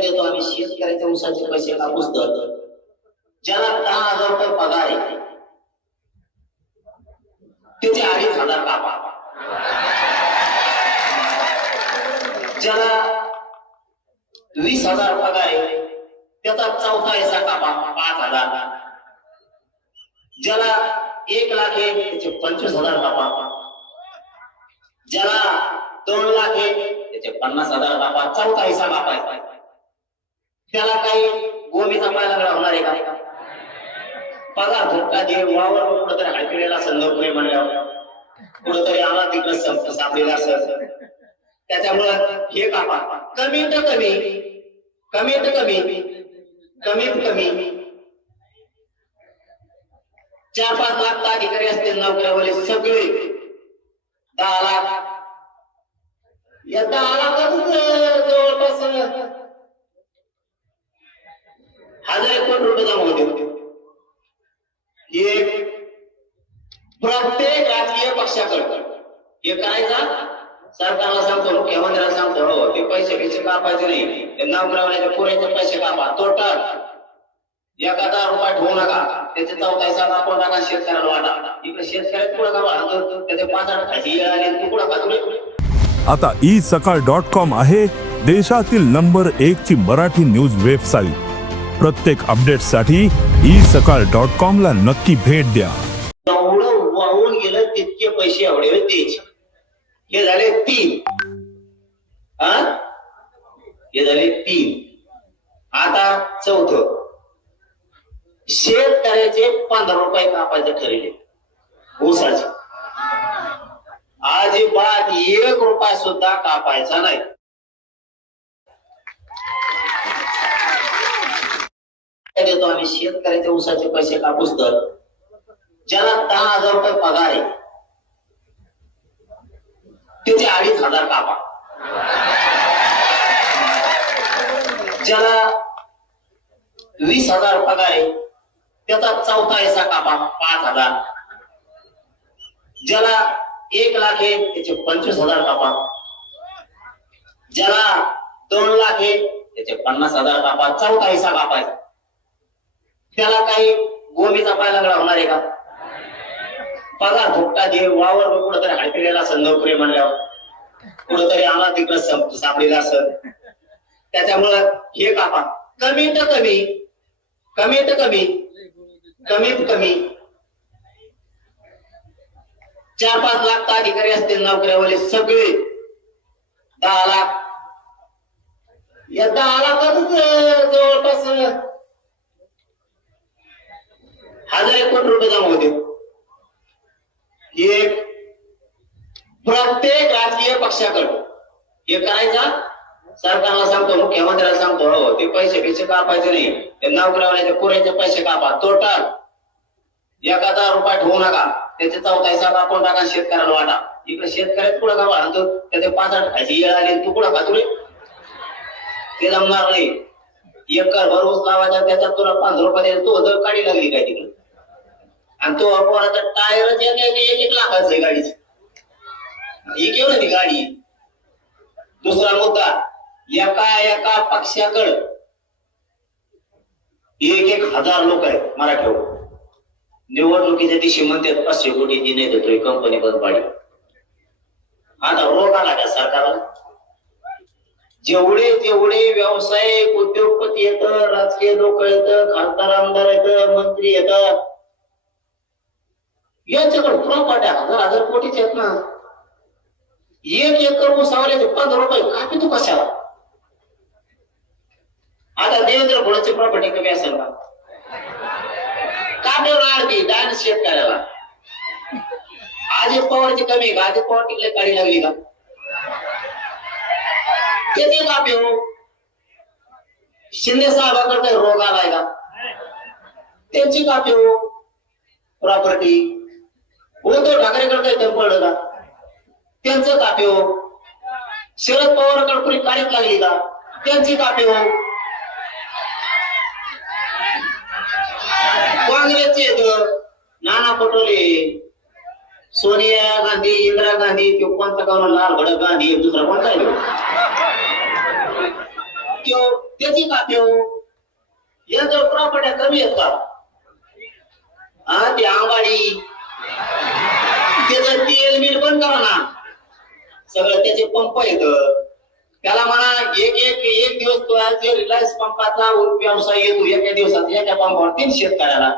देतो आम्ही शेतकऱ्याच्या उसाचे पैसे कापूस दर ज्याला दहा हजार रुपये पगार आहे त्याचे अडीच हजार कापा. ज्याला वीस हजार पगार आहे त्याचा चौथा हिस्सा कापा पाच हजार. ज्याला एक लाख आहे त्याचे पंचवीस हजार कापा. ज्याला दोन लाख आहे त्याचे पन्नास हजार कापा. चौथा हिस्सा कापायचा. त्याला काही गोमीचा पायला होणार आहे का? पगार धोका दे वावर कुठंतरी हडकलेला संदर्भ म्हणल्यावर कुठंतरी आला तिकडं संप सापलेला असेल त्याच्यामुळं हे कापा कमीत कमी कमीत कमी कमीत कमी. चार पाच लाख अधिकारी असतील नोकऱ्यावाले सगळे. दहा लाख. या दहा लाखातच जवळपास? हजार एक कोटी रुपये जमा होते हे प्रत्येक राजकीय पक्षाकडे. हे करायचा? सरकारला सांगतो मुख्यमंत्र्याला सांगतो हो ते पैसे पैसे कापायचे नाही. ते नोकऱ्यावाल्याचे पुरेचे पैसे कापा. टोटल एखादा रुपया ठेवू नका. त्याचे चौथायचा कापून टाका शेतकऱ्याला वाटा. इकडे शेतकऱ्यात पुढे का त्याचे पाच आठ खायची येळ आली तू कुठं खातो? आता ई सकाळ डॉट कॉम आहे देशातील नंबर एक ची मराठी न्यूज वेबसाईट प्रत्येक अपडेटसाठी ई सकाळ डॉट कॉम ला नक्की भेट द्या. एवढं वाहून गेलं तितके पैसे एवढे द्यायचे हे झाले तीन. हा हे झाले तीन. आता चौथ. शेतकऱ्याचे पंधरा रुपये कापायचे ठरले. ऊसाचे. अजिबात एक रुपया सुद्धा कापायचा नाही. देतो आम्ही? शेतकऱ्याच्या ऊसाचे पैसे कापूस दर ज्याला दहा हजार रुपये पगार आहे त्याचे अडीच हजार कापा. ज्याला वीस हजार पगार आहे त्याचा चौथा हिस्सा कापा पाच हजार. ज्याला एक लाख आहे त्याचे पंचवीस हजार कापा. ज्याला दोन लाख आहे त्याचे पन्नास हजार कापा. चौथा हिस्सा कापायचा. त्याला काही गोमीचा पाय लागला होणार आहे का? पगार भुकटा दे वावर कुठंतरी हडकलेला असेल नोकरी म्हणल्यावर. कुठंतरी आला तिकडं संप असत त्याच्यामुळं हे कापा. कमी तर कमी. कमीत कमी. कमीत कमी. चार पाच लाख अधिकारी असतील नोकऱ्यावाले सगळे. दहा लाख. या दहा लाखातच जवळपास हजार एक कोटी रुपये जमा होते हे प्रत्येक राजकीय पक्षाकडे. हे करायचा सरकारला सांगतो मुख्यमंत्र्याला सांगतो हो ते पैसे पैसे कापायचे नाही. ते नोकऱ्यावाल्याचे पुरेचे पैसे कापा टोटल एखादा रुपया ठेवू नका. त्याचे चौथा हिस्सा कापून टाका शेतकऱ्याला वाटा. इकडे शेतकऱ्यात कुठं का वाहतो त्याचे पाच आठ खायची येळ आली तू कुठं खातो रे? ते जमणार नाही एकर भर ऊस लावायचा त्याच्यात तुला पाच रुपये द्यायला तू जर काढी लागली काय तिकडे? आणि तो पोराचा टायरच एक एक एक एक आहे गाडीची. एक केवढं ती गाडी? दुसरा मुद्दा एका एका पक्षाकडं एक एक हजार लोक आहेत मराठीवर. निवडणुकीच्या दिवशी म्हणतात पाचशे कोटी ती नाही देतोय कंपनी बंद पाडी आता रोग आला का सरकारला? जेवढे जेवढे व्यावसायिक उद्योगपती येत राजकीय लोक येत खासदार आमदार येत मंत्री येतात यांच्याकडे प्रॉपर्टी हजार हजार कोटीच आहेत ना. एक एकर ऊसावल्याचे पंधरा रुपये. कापी तू कशाला? आता देवेंद्र फडणवीसची प्रॉपर्टी कमी असेल का काढून आणती डायन शेतकऱ्याला अजित पवारची कमी आहे का? अजित पवार टिकले काढी लागली का? ते कापी हो? शिंदे साहेबाकडे काही रोग आलाय का? त्यांची कापी हो? प्रॉपर्टी उद्धव ठाकरेकडे काही तर पडलं का त्यांचं कापी हो शरद पवारकडे कुणी काढीत लागली का? त्यांची कापी हो काँग्रेसचे नाना पटोले सोनिया गांधी इंदिरा गांधी तो कोणता का लाल भडक गांधी दुसरा कोणता आहे त्यो त्याची कापी हो यांच्या प्रॉपर्ट्या कमी आहेत का? हा ते आंबाडी. त्याचं तेल मीठ बंद करा ना. सगळं त्याचे पंप येत त्याला म्हणा एक एक एक दिवस तो रिलायन्स पंपाचा व्यवसाय येतो एका दिवसात एका पंपावर तीन शेतकऱ्याला.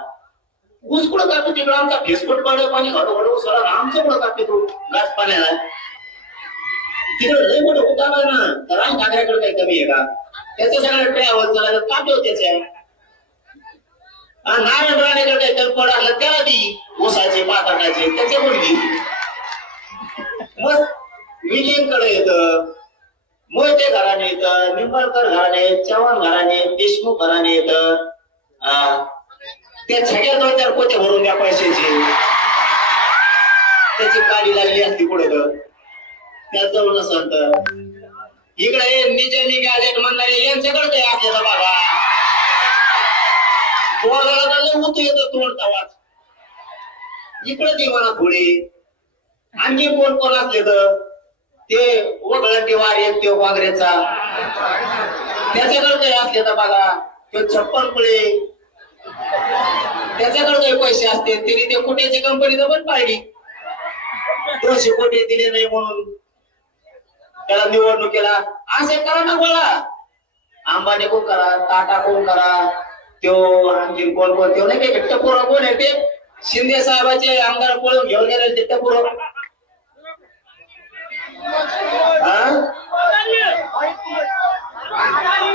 ऊस कुठं कापतो तिकडं? आमचा फेसबुक पाणी पाणी खातो म्हणून आमचं कुठं कापते तू गाछ पाण्याला. तिकडे लय मोठं उतार ना. राम ठाकरेकडे काही कमी आहे का? त्याचं सगळं ट्रॅव्हल चालायचं कापतो त्याच्या नारायण राणेकडे काही कमी त्या आधी दी ऊसाचे पाताटाचे त्याचे मुलगी. मग विलीनकडे येत मोठे घराने येत निंबाळकर घराने चव्हाण घराने देशमुख घराने येत. त्या सगळ्या दोन चार पोते भरून द्या पैशाचे. त्याची काळी लागली असती पुढे तर. त्यात जाऊन असत इकडे निजे निघाले म्हणणारे यांच्याकडे काही आपल्याला बाबा तोंडाला तर लय उतू येतं तोंड आवाज. इकडे ती म्हणा थोडी आणखी कोण कोण असले तर? ते वगळंटी वार एक ते वागरेचा त्याच्याकडे काही असले तर बघा. तो छप्पन पुळे त्याच्याकडे काही पैसे असते तिने ते कुठेची कंपनी तर पण पाहिली. दोनशे कोटी दिले नाही म्हणून. त्याला निवडणुकीला. असे करा ना बोला अंबाने कोण करा? टाटा कोण करा? त्यो आणखी कोण कोण त्यो नाही का टपोरा कोण आहे ते? शिंदे साहेबाचे आमदार पळून घेऊन गेले ते टपोर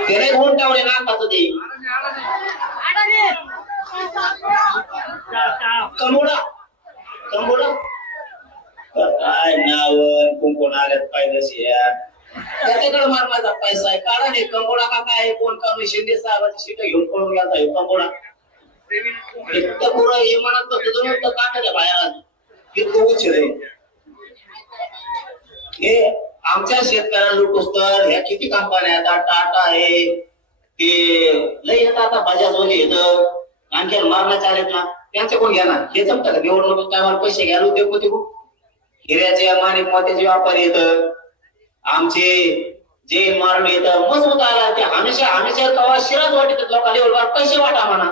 ते नाही कोण टावले नाकाचं ते. कंबोडा. कंबोडा? काय नाव कोण कोण आल्यात पाहिजे त्याच्याकडे मारण्याचा पैसा आहे. कारण हे कंबोडा का काय आहे, कोण कमी शिंदे साहेबाची शिट घेऊन पळून गेला आहे कंबोडा इतकं पुरं हे म्हणत तुझं तर काटाच्या बाहेर आलं. इतकं उच्च हे आमच्या शेतकऱ्याला लुटूस तर ह्या किती कंपन्या आहेत? टाटा आहे. ते लय येतात आता बजाज वगैरे येतं. आणखी मारला आलेत ना. त्यांचे कोण घेणार? हे जमतं का? निवडणूक टायमाला पैसे घ्यायला उद्योग होते हिऱ्याचे माणिक मोत्याचे व्यापारी येतं. आमचे जे मारले तर मजबूत आला ते हमेशा हमेशा कवा शिराज वाटत लोकांनी बरोबर पैसे वाटा म्हणा.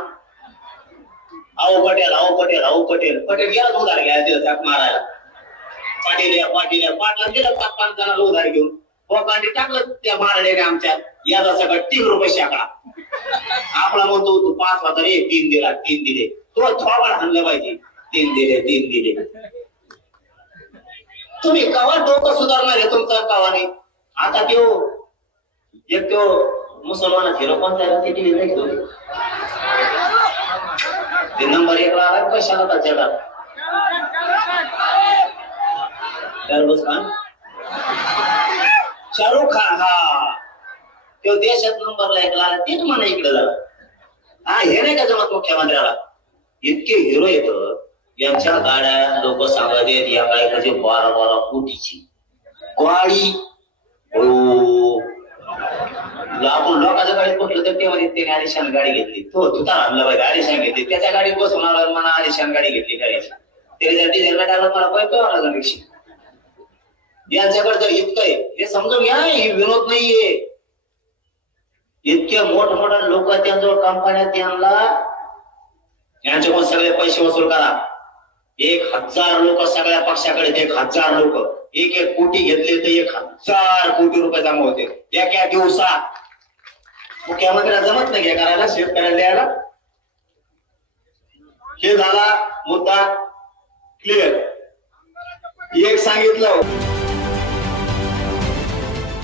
अहो पटेल अहो पटेल अहो पटेल. पटेल गेला उधार घ्या तिथं त्यात मारायला. पाटील या पाटील या पाटला दिलं पाच पाच जणांना उधार घेऊन. हो, बोकांडी टाकलं त्या मारण्याने आमच्या याचा सगळं तीन रुपये शाकडा. आपला म्हणतो तू पाच हजार तीन दिला तीन दिले. तुला थोडा हाणलं पाहिजे. तीन दिले तीन दिले. तुम्ही कवा डोकं सुधारणार आहे तुमचा कवाने? आता त्यो एक त्यो मुसलमान हिरो पण आहे? ते टीव्ही नाही घेतो ते नंबर एक आला कशाला त्या जगात? खान? शाहरुख खान हा. तो देशात नंबरला एक लागला तेच म्हणा इकडे झाला हा हे नाही का जमत मुख्यमंत्र्याला? इतके हिरो येत यांच्या गाड्या लोक सांगत आहेत या काय म्हणजे बारा बारा कोटीची गाडी आपण लोकांच्या गाडीत बसलो तर तेव्हा त्याने आलिशान गाडी घेतली. तो तुता आणला पाहिजे आलिशान घेतली. त्याच्या गाडीत बसून आला मला आलिशान गाडी घेतली गाडीची. त्याच्या डिझेल टाकलं मला पैसे आला रिक्षा यांच्याकडे जर इतकं आहे. हे समजून घ्या हे विनोद नाहीये. इतके मोठमोठ्या लोक त्यांजवळ कंपन्या त्यांना यांच्याकडून सगळे पैसे वसूल करा. एक हजार लोक सगळ्या पक्षाकडे एक हजार लोक. एक एक कोटी घेतले तर एक हजार कोटी रुपये जमा होते. एका दिवसात मुख्यमंत्र्याला जमत नाही करायला शेतकऱ्याला द्यायला. हे झाला मुद्दा क्लिअर एक सांगितलं.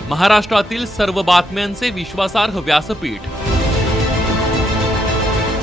महाराष्ट्रातील सर्व बातम्यांचे विश्वासार्ह व्यासपीठ